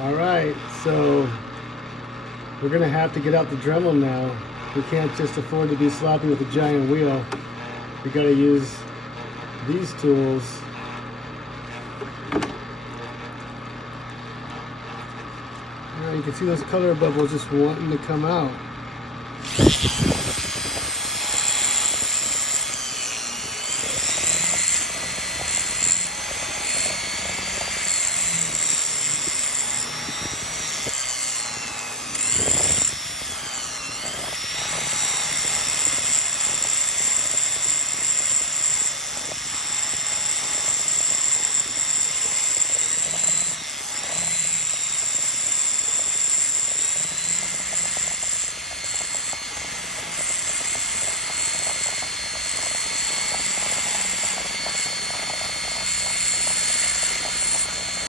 Alright, so we're going to have to get out the Dremel now. We can't just afford to be sloppy with a giant wheel. We got to use these tools. You can see those color bubbles just wanting to come out.